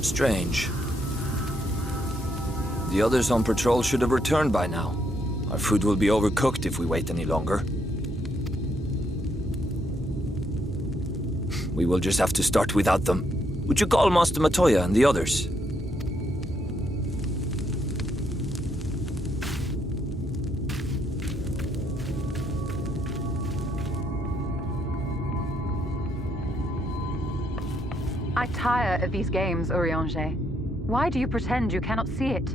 Strange. The others on patrol should have returned by now. Our food will be overcooked if we wait any longer. We will just have to start without them. Would you call Master Matoya and the others? I tire of these games, Urianger. Why do you pretend you cannot see it?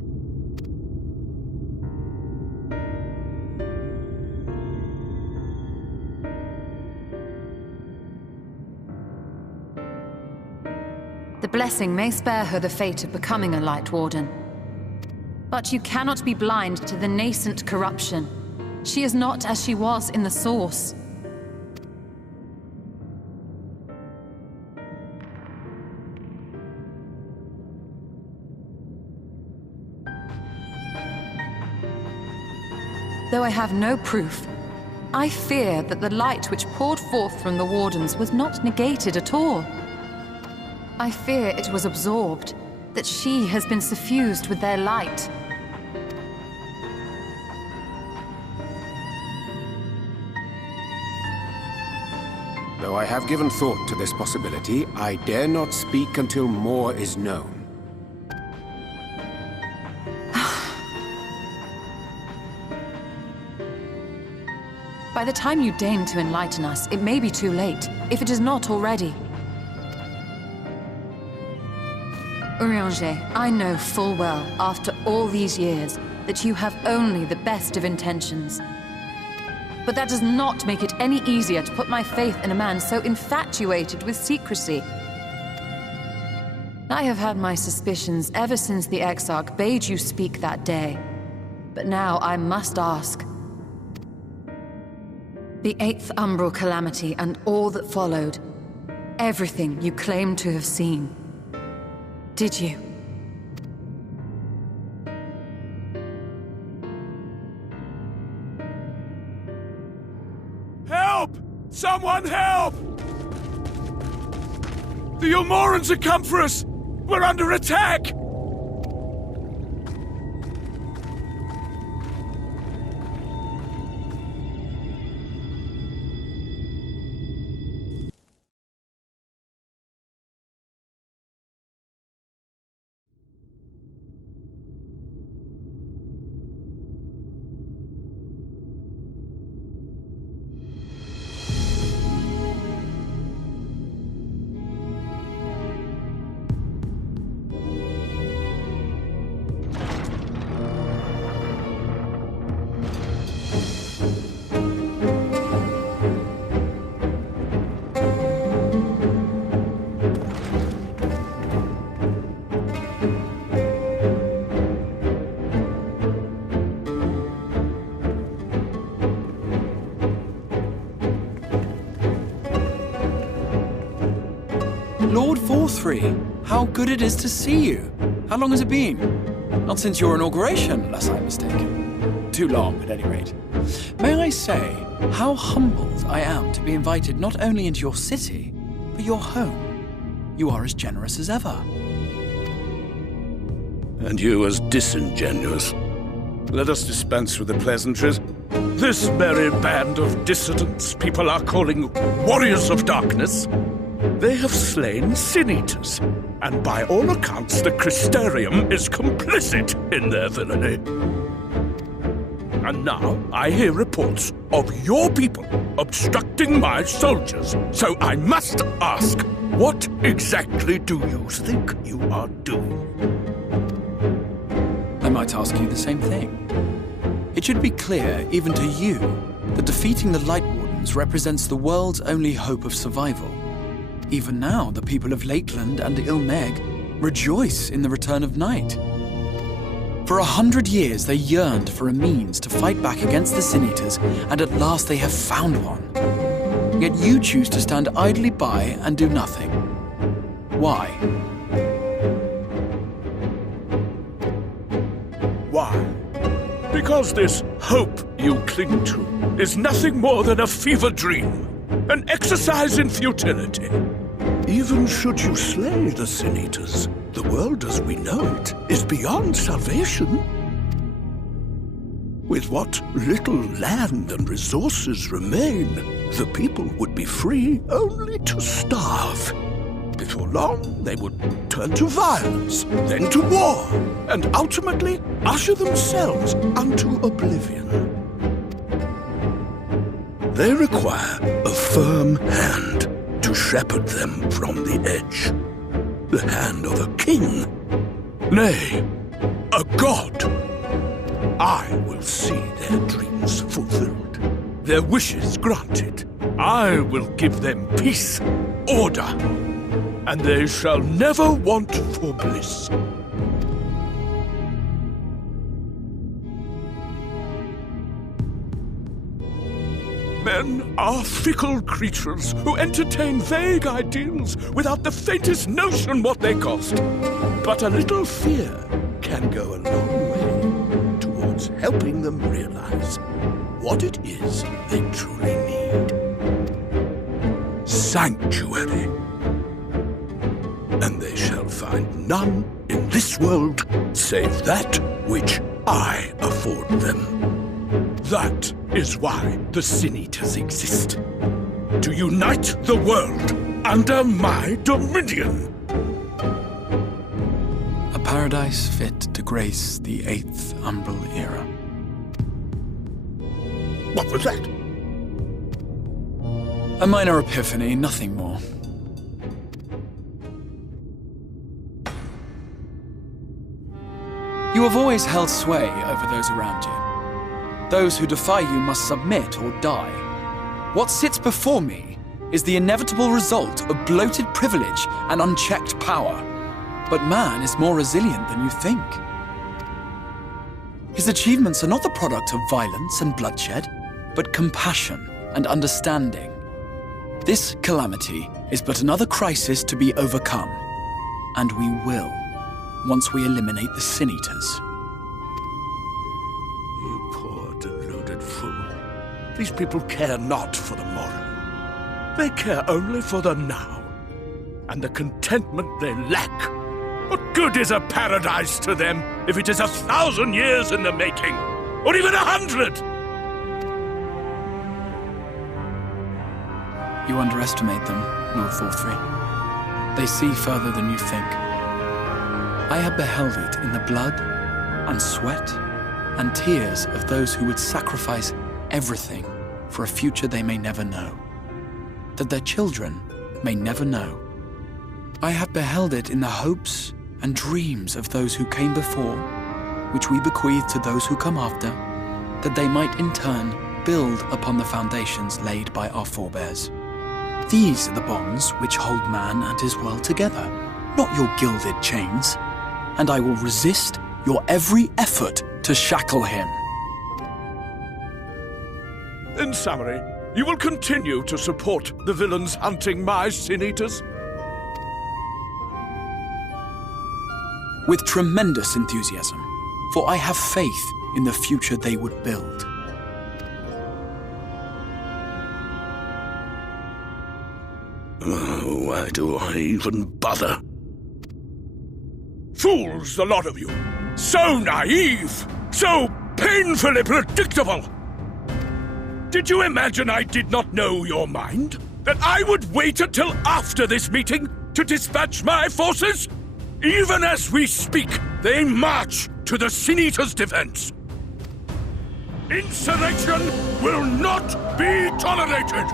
The blessing may spare her the fate of becoming a Light Warden. But you cannot be blind to the nascent corruption. She is not as she was in the Source. Though I have no proof, I fear that the light which poured forth from the Wardens was not negated at all. I fear it was absorbed, that she has been suffused with their light. Though I have given thought to this possibility, I dare not speak until more is known. By the time you deign to enlighten us, it may be too late, if it is not already. Urianger, I know full well, after all these years, that you have only the best of intentions. But that does not make it any easier to put my faith in a man so infatuated with secrecy. I have had my suspicions ever since the Exarch bade you speak that day. But now I must ask. The 8th Umbral Calamity and all that followed, everything you claim to have seen. Did you? Help! Someone help! The Ilmorans have come for us! We're under attack! Lord Forthry, how good it is to see you. How long has it been? Not since your inauguration, unless I'm mistaken. Too long, at any rate. May I say how humbled I am to be invited not only into your city, but your home. You are as generous as ever. And you as disingenuous. Let us dispense with the pleasantries. This merry band of dissidents people are calling warriors of darkness. They have slain Sin-Eaters, and by all accounts the Crystarium is complicit in their villainy. And now I hear reports of your people obstructing my soldiers, so I must ask, what exactly do you think you are doing? I might ask you the same thing. It should be clear, even to you, that defeating the Light Wardens represents the world's only hope of survival. Even now, the people of Lakeland and Ilmeg rejoice in the return of night. For 100 years, they yearned for a means to fight back against the Sin-Eaters, and at last they have found one. Yet you choose to stand idly by and do nothing. Why? Why? Because this hope you cling to is nothing more than a fever dream, an exercise in futility. Even should you slay the Sin Eaters, the world as we know it is beyond salvation. With what little land and resources remain, the people would be free only to starve. Before long, they would turn to violence, then to war, and ultimately usher themselves unto oblivion. They require a firm hand to shepherd them from the edge. The hand of a king, nay, a god. I will see their dreams fulfilled, their wishes granted. I will give them peace, order, and they shall never want for bliss. Men are fickle creatures who entertain vague ideals without the faintest notion what they cost. But a little fear can go a long way towards helping them realize what it is they truly need. Sanctuary. And they shall find none in this world save that which I afford them. That is why the Sin Eaters exist. To unite the world under my dominion. A paradise fit to grace the 8th Umbral era. What was that? A minor epiphany, nothing more. You have always held sway over those around you. Those who defy you must submit or die. What sits before me is the inevitable result of bloated privilege and unchecked power. But man is more resilient than you think. His achievements are not the product of violence and bloodshed, but compassion and understanding. This calamity is but another crisis to be overcome. And we will, once we eliminate the Sin Eaters. You poor deluded fool. These people care not for the morrow. They care only for the now, and the contentment they lack. What good is a paradise to them if it is 1,000 years in the making, or even 100? You underestimate them, Lord Thorthry. They see further than you think. I have beheld it in the blood and sweat and tears of those who would sacrifice everything for a future they may never know, that their children may never know. I have beheld it in the hopes and dreams of those who came before, which we bequeath to those who come after, that they might in turn build upon the foundations laid by our forebears. These are the bonds which hold man and his world together, not your gilded chains. And I will resist your every effort to shackle him. In summary, you will continue to support the villains hunting my Sin Eaters? With tremendous enthusiasm, for I have faith in the future they would build. Why do I even bother? Fools, the lot of you! So naive! So painfully predictable! Did you imagine I did not know your mind? That I would wait until after this meeting to dispatch my forces? Even as we speak, they march to the Sin Eaters' defense. Insurrection will not be tolerated!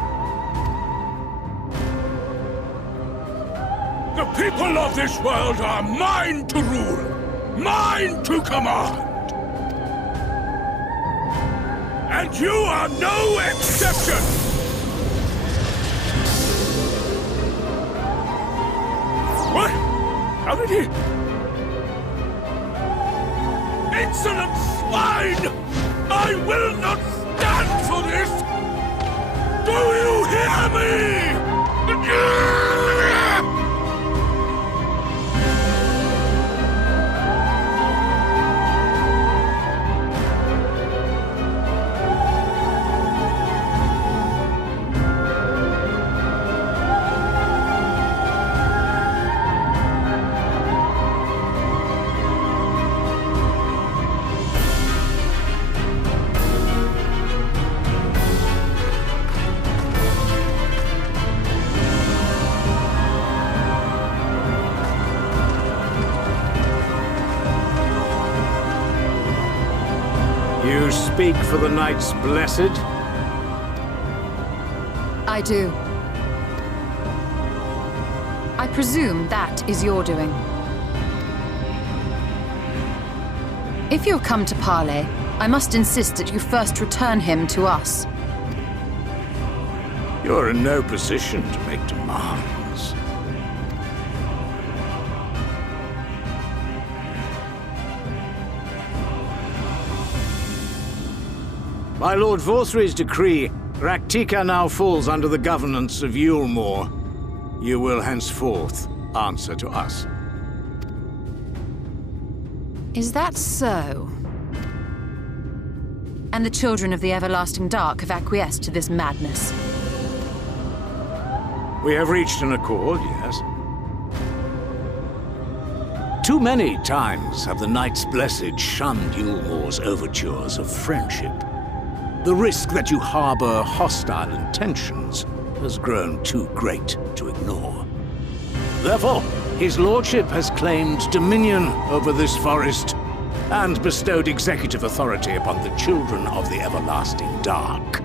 The people of this world are mine to rule, mine to command. And you are no exception! What? How did he... Insolent swine! I will not stand for this! Do you hear me? You speak for the Knights Blessed? I do. I presume that is your doing. If you have come to parley, I must insist that you first return him to us. You're in no position to make demands. By Lord Vorthry's decree, Raktika now falls under the governance of Yulmore. You will henceforth answer to us. Is that so? And the children of the Everlasting Dark have acquiesced to this madness? We have reached an accord, yes. Too many times have the Knights Blessed shunned Yulmore's overtures of friendship. The risk that you harbor hostile intentions has grown too great to ignore. Therefore, his lordship has claimed dominion over this forest and bestowed executive authority upon the children of the Everlasting Dark.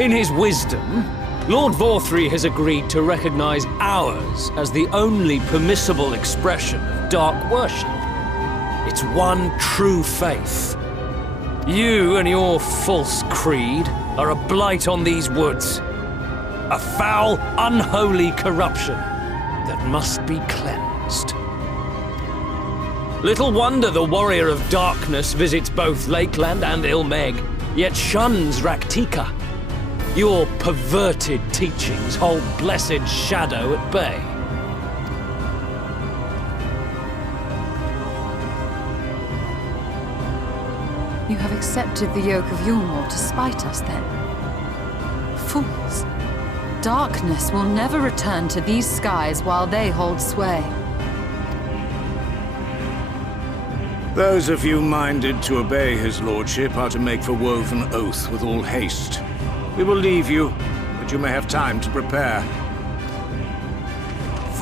In his wisdom, Lord Vorthry has agreed to recognize ours as the only permissible expression of dark worship. It's one true faith. You and your false creed are a blight on these woods. A foul, unholy corruption that must be cleansed. Little wonder the Warrior of Darkness visits both Lakeland and Ilmeg, yet shuns Raktika. Your perverted teachings hold blessed shadow at bay. You have accepted the yoke of Yulmore to spite us, then? Fools. Darkness will never return to these skies while they hold sway. Those of you minded to obey his lordship are to make for woven oath with all haste. We will leave you, but you may have time to prepare.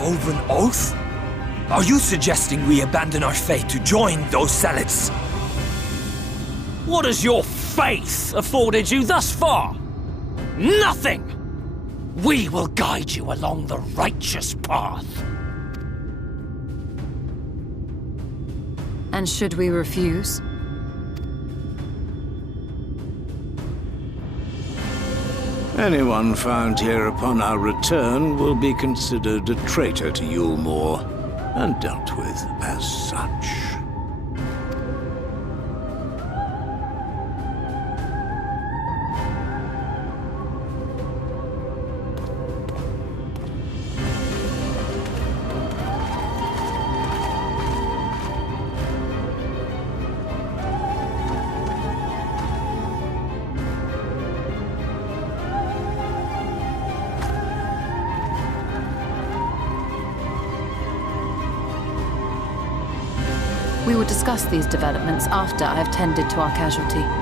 Woven oath? Are you suggesting we abandon our faith to join those zealots? What has your faith afforded you thus far? Nothing! We will guide you along the righteous path. And should we refuse? Anyone found here upon our return will be considered a traitor to Yulmore, and dealt with as such. We will discuss these developments after I have tended to our casualty.